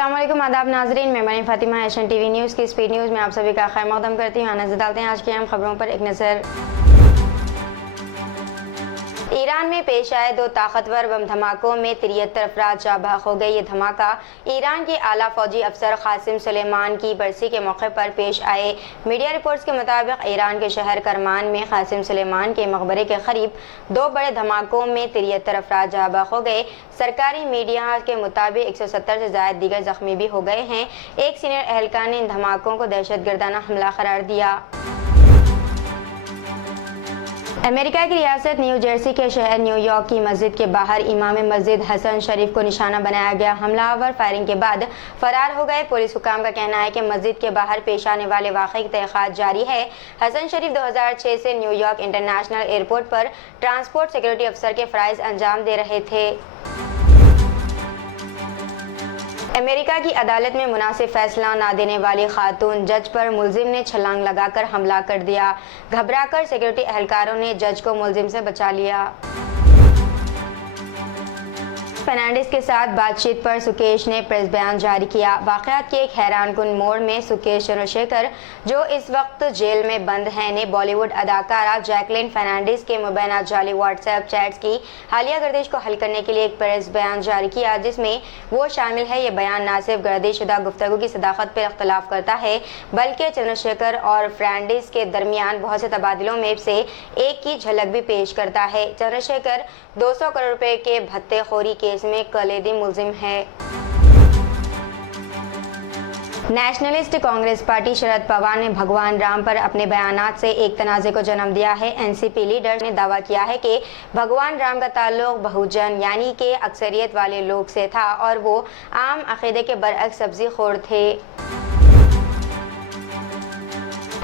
अस्सलाम वालेकुम, आदाब नाजरीन। मैं Maryam Fatima Asian TV news की स्पीड न्यूज़ में आप सभी का खैर मकदम करती हूँ। नजर डालते हैं आज की अहम खबरों पर एक नज़र। ईरान में पेश आए 2 ताकतवर बम धमाकों में 73 अफराद जाँ बहक हो गए। ये धमाका ईरान के आला फौजी अफसर कासिम सुलेमान की बरसी के मौके पर पेश आए। मीडिया रिपोर्ट्स के मुताबिक ईरान के शहर करमान में कासिम सुलेमान के मकबरे के करीब 2 बड़े धमाकों में 73 अफराद जाँ बहक हो गए। सरकारी मीडिया के मुताबिक 170 से ज़ायद दीगर जख्मी भी हो गए हैं। एक सीनियर एहलकार ने इन धमाकों को दहशतगर्दाना हमला करार दिया। अमेरिका की रियासत न्यू जर्सी के शहर न्यूयॉर्क की मस्जिद के बाहर इमाम मस्जिद हसन शरीफ को निशाना बनाया गया। हमलावर फायरिंग के बाद फरार हो गए। पुलिस हुकाम का कहना है कि मस्जिद के बाहर पेश आने वाले वाक़े की तहक़ीक़ात जारी है। हसन शरीफ 2006 से न्यूयॉर्क इंटरनेशनल एयरपोर्ट पर ट्रांसपोर्ट सिक्योरिटी अफसर के फ़राइज़ अंजाम दे रहे थे। अमेरिका की अदालत में मुनासिब फैसला ना देने वाली खातून जज पर मुलजिम ने छलांग लगाकर हमला कर दिया। घबराकर सिक्योरिटी एहलकारों ने जज को मुलजिम से बचा लिया। फर्नांडिस के साथ बातचीत पर सुकेश ने प्रेस बयान जारी किया। वाक़यात के एक हैरानकुन मोड़ में सुकेश चंद्रशेखर, जो इस वक्त जेल में बंद हैं, ने बॉलीवुड अदाकारा जैकलिन फर्नांडिस के मुबैना जाली व्हाट्सएप चैट्स की हालिया गर्दिश को हल करने के लिए एक प्रेस बयान जारी किया, जिसमें वो शामिल है। ये बयान ना सिर्फ गर्दिशुदा गुफ्तगू की सदाकत पर इख्तलाफ करता है, बल्कि चंद्रशेखर और फर्नांडिस के दरमियान बहुत से तबादलों में से एक की झलक भी पेश करता है। चंद्रशेखर 200 करोड़ रुपए के भत्तेखोरी केस में कलीदी मुलजिम है। नेशनलिस्ट कांग्रेस पार्टी शरद पवार ने भगवान राम पर अपने बयानात से एक तनाज़े को जन्म दिया है। एनसीपी लीडर ने दावा किया है कि भगवान राम का ताल्लुक बहुजन यानी कि अक्सरियत वाले लोग से था और वो आम अकीदे के बरअक्स सब्जी खोर थे।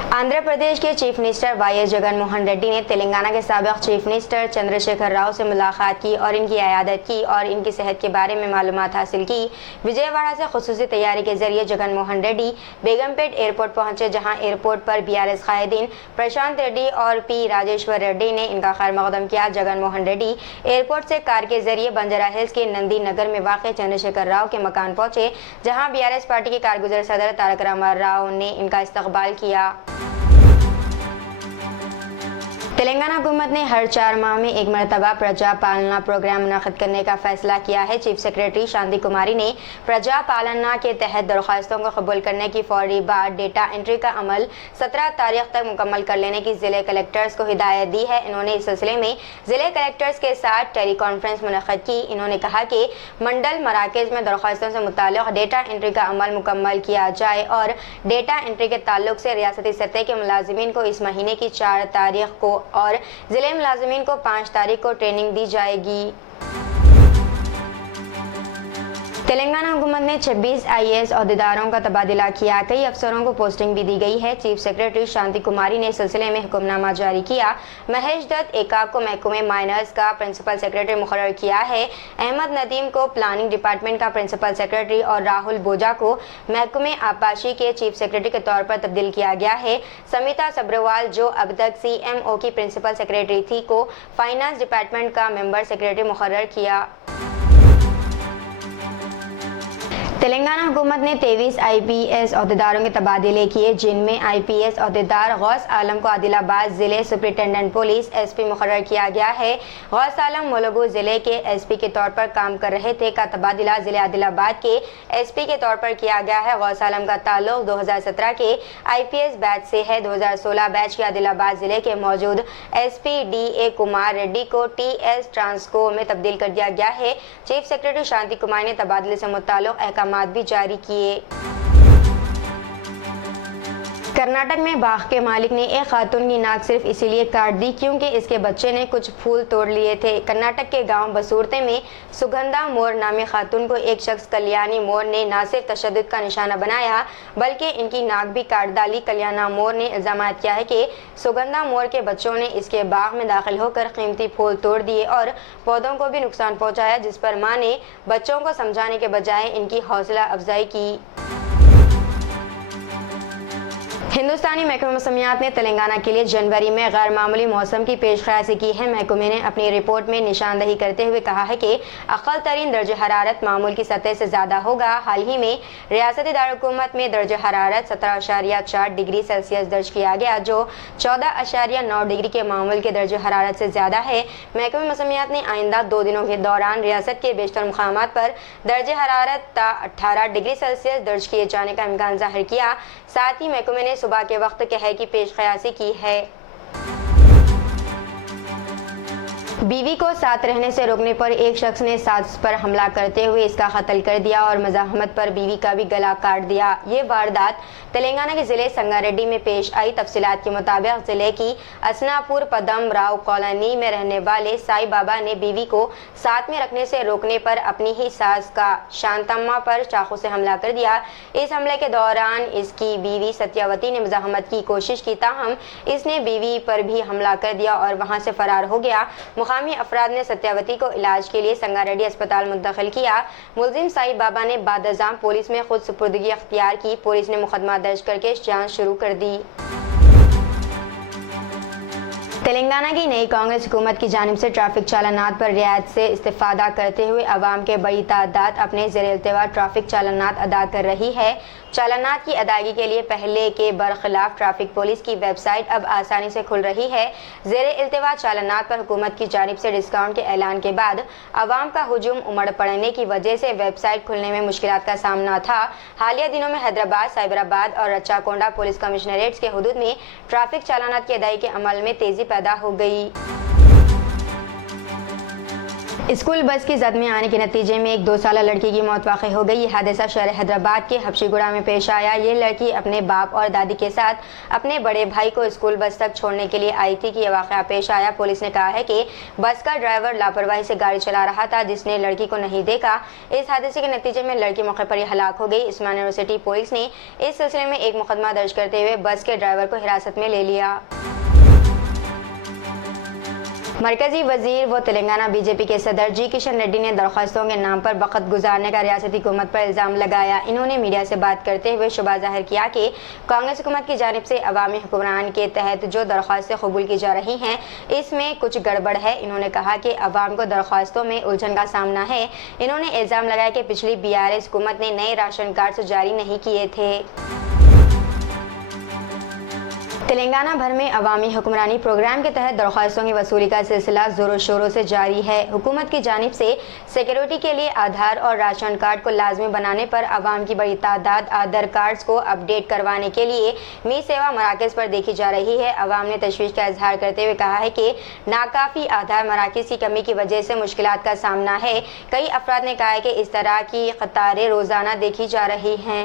आंध्र प्रदेश के chief minister Y Jaganmohan Reddy ने तेलंगाना के साबिक चीफ मिनिस्टर चंद्रशेखर राव से मुलाकात की और इनकी इयादत की और इनकी सेहत के बारे में मालूमात हासिल की। विजयवाड़ा से खुसूसी तैयारी के जरिए जगनमोहन रेड्डी बेगमपेट एयरपोर्ट पहुंचे, जहां एयरपोर्ट पर बीआरएस कायदीन प्रशांत रेड्डी और पी राजेश्वर रेड्डी ने इनका खैर मकदम किया। जगनमोहन रेड्डी एयरपोर्ट से कार के जरिए बंजारा हिल्स के नंदी नगर में वाक़ चंद्रशेखर राव के मकान पहुंचे, जहाँ बीआरएस पार्टी के कारगुजर सदर तारक रामाराव ने इनका इस्तकबाल किया। तेलंगाना हुकूमत ने हर 4 माह में एक मरतबा प्रजा पालना प्रोग्राम मुनक़िद करने का फैसला किया है। चीफ सेक्रेटरी शांति कुमारी ने प्रजा पालना के तहत दरख्वास्तों को कबूल करने की फौरी बाद डेटा एंट्री का अमल 17 तारीख तक मुकम्मल कर लेने की ज़िले कलेक्टर्स को हिदायत दी है। इन्होंने इस सिलसिले में ज़िले कलेक्टर्स के साथ टेली कॉन्फ्रेंस मुनक़िद की। इन्होंने कहा कि मंडल मराकज़ में दरख्वास्तों से मुताल्लिक़ डेटा एंट्री का अमल मुकम्मल किया जाए और डेटा एंट्री के ताल्लुक से रियासती सतह के मुलाजिमीन को इस महीने की 4 तारीख को और जिले मुलाजिमीन को 5 तारीख को ट्रेनिंग दी जाएगी। तेलंगाना हुकूमत ने 26 आईएएस अहदेदारों का तबादला किया। कई अफसरों को पोस्टिंग भी दी गई है। चीफ सेक्रेटरी शांति कुमारी ने इस सिलसिले में हुक्मनामा जारी किया। महेश दत्त एकाब को महकमे माइनर्स का प्रिंसिपल सेक्रेटरी मुकर्रर किया है। अहमद नदीम को प्लानिंग डिपार्टमेंट का प्रिंसिपल सेक्रेटरी और राहुल बोजा को महकमे आबाशी के चीफ सेक्रेटरी के तौर पर तब्दील किया गया है। समिता सब्रवाल, जो अब तक CMO की प्रिंसिपल सेक्रेटरी थी, को फाइनेंस डिपार्टमेंट का मेंबर सेक्रेटरी मुकर्रर किया। तेलंगाना हुकूमत ने 23 IPS अहदेदारों के तबादले किए, जिनमें IPS अहदेदार गौस आलम को आदिलाबाद ज़िले सुपरिटेंडेंट पुलिस SP मुकर्रर किया गया है। गौस आलम मुलुगु ज़िले के SP के तौर पर काम कर रहे थे का तबादला ज़िले आदिलाबाद के SP के तौर पर किया गया है। गौस आलम का ताल्लुक 2017 के IPS बैच से है। 2016 बैच के आदिलाबाद ज़िले के मौजूद SP DA कुमार रेड्डी को TS ट्रांसको में तब्दील कर दिया गया है। चीफ सेक्रेटरी शांति कुमार ने तबादले से मुताल्लिक़ अहकाम भी जारी किए। कर्नाटक में बाग के मालिक ने एक खातून की नाक सिर्फ इसीलिए काट दी क्योंकि इसके बच्चे ने कुछ फूल तोड़ लिए थे। कर्नाटक के गांव बसूरते में सुगंधा मोर नामी खातून को एक शख्स कल्याणी मोर ने न सिर्फ तशद्दुद का निशाना बनाया बल्कि इनकी नाक भी काट डाली। कल्याणी मोर ने इल्जाम किया है कि सुगंधा मोर के बच्चों ने इसके बाग में दाखिल होकर कीमती फूल तोड़ दिए और पौधों को भी नुकसान पहुँचाया, जिस पर माँ ने बच्चों को समझाने के बजाय इनकी हौसला अफजाई की। हिंदुस्तानी महकमा मौसमियात ने तेलंगाना के लिए जनवरी में गैर मामूली मौसम की पेशकशी की है। महकमे ने अपनी रिपोर्ट में निशानदही करते हुए कहा है कि अक़ल तरीन दर्ज हरारत मामूल की सतह से ज़्यादा होगा। हाल ही में रियासती दारुलहुकूमत में दर्ज हरारत 17.4 डिग्री सेल्सियस दर्ज किया गया, जो 14.9 डिग्री के मामूल के दर्ज हरारत से ज़्यादा है। महकमा मौसमियात ने आइंदा 2 दिनों के दौरान रियासत के बेशतर मुकामात पर दर्ज हरारत 18 डिग्री सेल्सियस दर्ज किए जाने का इम्कान जाहिर किया। साथ ही महकमे ने सुबह के वक्त कहर की पेशकशी की है। बीवी को साथ रहने से रोकने पर एक शख्स ने सास पर हमला करते हुए इसका कत्ल कर दिया और मज़ाहमत पर बीवी का भी गला काट दिया। ये वारदात तेलंगाना के ज़िले संगारेड्डी में पेश आई। तफसीलात के मुताबिक ज़िले की असनापुर पदम राव कॉलोनी में रहने वाले साई बाबा ने बीवी को साथ में रखने से रोकने पर अपनी ही सास का शांतम्मा पर चाकू से हमला कर दिया। इस हमले के दौरान इसकी बीवी सत्यावती ने मज़ाहमत की कोशिश की, ताहम इसने बीवी पर भी हमला कर दिया और वहां से फरार हो गया। मुकामी अफराद ने सत्यावती को इलाज के लिए संगारेड्डी अस्पताल मुंतकिल किया। मुलजिम साई बाबा ने बादजाम पुलिस में खुद सुपुर्दगी अख्तियार की। पुलिस ने मुकदमा दर्ज करके जांच शुरू कर दी। तेलंगाना की नई कांग्रेस हुकूमत की जानिब से ट्रैफिक चालानात पर रियायत से इस्तेफादा करते हुए अवाम के बड़ी तादाद अपने ज़ेर इल्तिवा ट्रैफिक चालानात अदा कर रही है। चालानात की अदायगी के लिए पहले के बरखिलाफ ट्रैफिक पुलिस की वेबसाइट अब आसानी से खुल रही है। ज़ेर इल्तिवा चालानात पर हुकूमत की जानिब से डिस्काउंट के ऐलान के बाद अवाम का हुजूम उमड़ पड़ने की वजह से वेबसाइट खुलने में मुश्किलात का सामना था। हालिया दिनों में हैदराबाद, साइबराबाद और रच्चाकोंडा पुलिस कमिश्नरेट्स के हुदूद में ट्रैफिक चालानात की अदायगी के अमल में तेजी पैदा हो गई। स्कूल बस की जद में आने के नतीजे में एक 2 साला लड़की की मौत वाक़ई हो गई। यह हादसा शहर हैदराबाद के हबशीगुड़ा में पेश आया। ये लड़की अपने बाप और दादी के साथ अपने बड़े भाई को स्कूल बस तक छोड़ने के लिए आई थी कि यह वाक़या पेश आया। पुलिस ने कहा है कि बस का ड्राइवर लापरवाही से गाड़ी चला रहा था, जिसने लड़की को नहीं देखा। इस हादसे के नतीजे में लड़की मौके पर ही हलाक हो गई। उस्मानिया यूनिवर्सिटी पुलिस ने इस सिलसिले में एक मुकदमा दर्ज करते हुए बस के ड्राइवर को हिरासत में ले लिया। मरकजी वजीर व तेलंगाना बीजेपी के सदर जी किशन रेड्डी ने दरख्वास्तों के नाम पर वक़्त गुजारने का रियासती हुकूमत पर इल्ज़ाम लगाया। इन्होंने मीडिया से बात करते हुए शुबा जाहिर किया कि कांग्रेस हुकूमत की जानिब से अवामी हुक्मरान के तहत जो दरख्वास्तें कबूल की जा रही हैं, इसमें कुछ गड़बड़ है। इन्होंने कहा कि अवाम को दरख्वास्तों में उलझन का सामना है। इन्होंने इल्ज़ाम लगाया कि पिछली BRS हुकूमत ने नए राशन कार्ड जारी नहीं किए थे। तेलंगाना भर में अवामी हुक्मरानी प्रोग्राम के तहत दरख्वास्तों की वसूली का सिलसिला जोरों शोरों से जारी है। हुकूमत की जानिब से सिक्योरिटी के लिए आधार और राशन कार्ड को लाजमी बनाने पर अवाम की बड़ी तादाद आधार कार्ड्स को अपडेट करवाने के लिए मी सेवा मराकज़ पर देखी जा रही है। अवाम ने तशवीश का इजहार करते हुए कहा है कि नाकाफ़ी आधार मराकज़ की कमी की वजह से मुश्किलात का सामना है। कई अफराद ने कहा है कि इस तरह की कतारें रोज़ाना देखी जा रही हैं।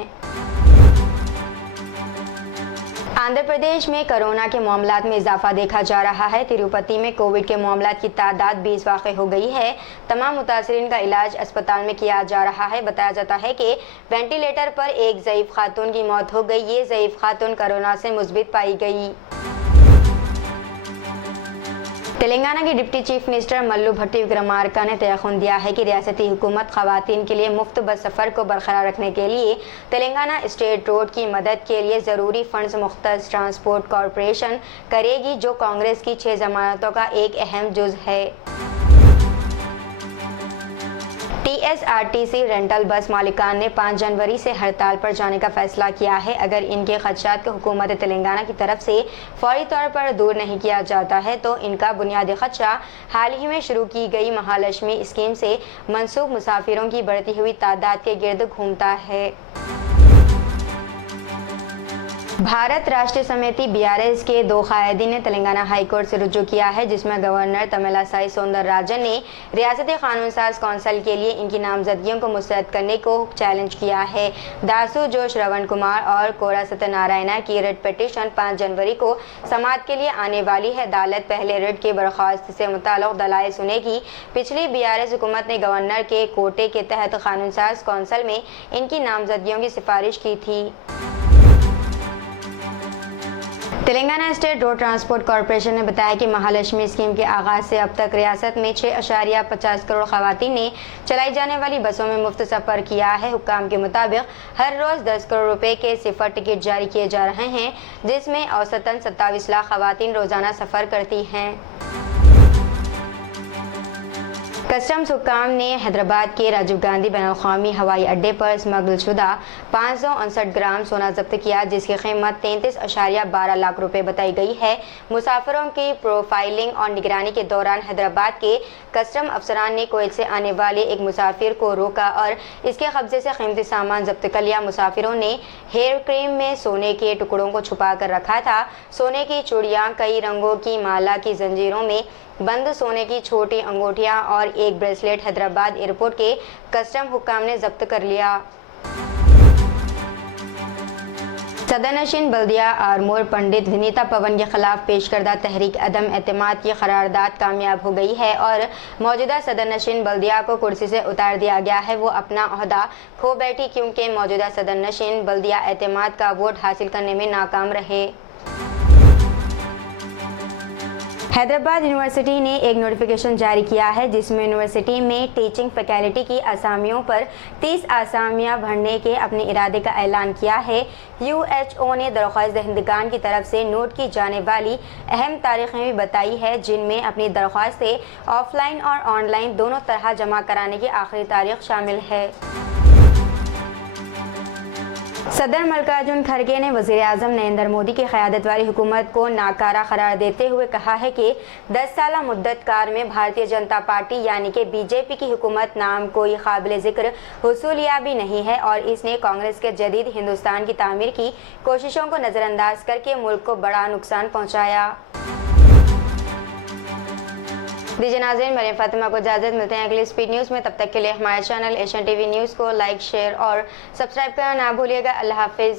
आंध्र प्रदेश में कोरोना के मामलात में इजाफा देखा जा रहा है। तिरुपति में कोविड के मामलात की तादाद 20 वाक़ई हो गई है। तमाम मुतासरीन का इलाज अस्पताल में किया जा रहा है। बताया जाता है कि वेंटिलेटर पर एक ज़ईफ़ खातून की मौत हो गई। ये ज़ईफ़ खातून कोरोना से मुस्बित पाई गई। तेलंगाना के डिप्टी चीफ मिनिस्टर मल्लू भट्टी विक्रमार्का ने तयख़ुन दिया है कि रियासती हुकूमत ख़वातीन के लिए मुफ्त बस सफ़र को बरकरार रखने के लिए तेलंगाना स्टेट रोड की मदद के लिए ज़रूरी फ़ंड्स मुख्तस ट्रांसपोर्ट कॉरपोरेशन करेगी, जो कांग्रेस की 6 ज़मानतों का एक अहम जुज़ है। TSRTC रेंटल बस मालिकान ने 5 जनवरी से हड़ताल पर जाने का फैसला किया है। अगर इनके खदशात को हुकूमत तेलंगाना की तरफ से फौरी तौर पर दूर नहीं किया जाता है तो इनका बुनियादी खदशा हाल ही में शुरू की गई महालक्ष्मी स्कीम से मनसूब मुसाफिरों की बढ़ती हुई तादाद के गिर्द घूमता है। भारत राष्ट्रीय समिति BRS के 2 कायदीन ने तेलंगाना हाई कोर्ट से रुजू किया है, जिसमें गवर्नर तमिलिसाई सौंदरराजन ने रियासती कानून साज कौंसिल के लिए इनकी नामजदगियों को मुस्तरद करने को चैलेंज किया है। दासू जो श्रवण कुमार और कोरा सत्यनारायणा की रिट पिटीशन 5 जनवरी को समाअत के लिए आने वाली है। अदालत पहले रिट के बर्खास्त से मुताल्लिक़ दलाइल सुनेगी। पिछली BRS हुकूमत ने गवर्नर के कोटे के तहत कानून साज कौंसिल में इनकी नामजदगियों की सिफारिश की थी। Telangana state road transport corporation ने बताया कि महालक्ष्मी स्कीम के आगाज से अब तक रियासत में 6.50 करोड़ खवातीन ने चलाई जाने वाली बसों में मुफ्त सफर किया है। हुक्काम के मुताबिक हर रोज 10 करोड़ रुपए के सिफर टिकट जारी किए जा रहे हैं, जिसमें औसतन 27 लाख खवातीन रोजाना सफर करती हैं। कस्टम्स हुक्काम ने हैदराबाद के राजीव गांधी बैनुल-अक़वामी हवाई अड्डे पर स्मगल शुदा 559 ग्राम सोना जब्त किया, जिसकी कीमत 33.12 लाख रुपए बताई गई है। मुसाफिरों की प्रोफाइलिंग और निगरानी के दौरान हैदराबाद के कस्टम अफसरान ने कुवैत से आने वाले एक मुसाफिर को रोका और इसके कब्जे से कीमती सामान जब्त कर लिया। मुसाफिरों ने हेयर क्रीम में सोने के टुकड़ों को छुपा कर रखा था। सोने की चूड़ियां, कई रंगों की माला की जंजीरों में बंद सोने की छोटी अंगूठियां और एक ब्रेसलेट हैदराबाद एयरपोर्ट के कस्टम हुक्काम ने जब्त कर लिया। सदरनशीन बल्दिया आरमूर पंडित विनीता पवन के खिलाफ पेश करदा तहरीक अदम एतमाद की करारदाद कामयाब हो गई है और मौजूदा सदरनशीन बल्दिया को कुर्सी से उतार दिया गया है। वो अपना ओहदा खो बैठी क्योंकि मौजूदा सदरनशीन बल्दिया एतमाद का वोट हासिल करने में नाकाम रहे। हैदराबाद यूनिवर्सिटी ने एक नोटिफिकेशन जारी किया है, जिसमें यूनिवर्सिटी में टीचिंग फैकल्टी की असामियों पर 30 असामियां भरने के अपने इरादे का ऐलान किया है। यूएचओ ने दरख्वास्त दहिंदगान की तरफ से नोट की जाने वाली अहम तारीखें भी बताई है, जिनमें अपनी दरख्वास्तें ऑफलाइन और ऑनलाइन दोनों तरह जमा कराने की आखिरी तारीख शामिल है। सदर मल्लिकार्जुन खड़गे ने वज़ीर-ए-आज़म नरेंद्र मोदी की क़यादत वाली हुकूमत को नाकारा करार देते हुए कहा है कि 10 साल मुद्दत कार में भारतीय जनता पार्टी यानी कि बीजेपी की हुकूमत नाम कोई काबिल ज़िक्र हुसूलियाबी नहीं है और इसने कांग्रेस के जदीद हिंदुस्तान की तामीर की कोशिशों को नज़रअंदाज करके मुल्क को बड़ा नुकसान पहुँचाया। दीजिए नाज़रीन, मरियम फातिमा को इजाज़त, मिलते हैं अगली स्पीड न्यूज़ में। तब तक के लिए हमारे चैनल एशियन टीवी न्यूज़ को लाइक, शेयर और सब्सक्राइब करना ना भूलिएगा। अल्लाह हाफिज़।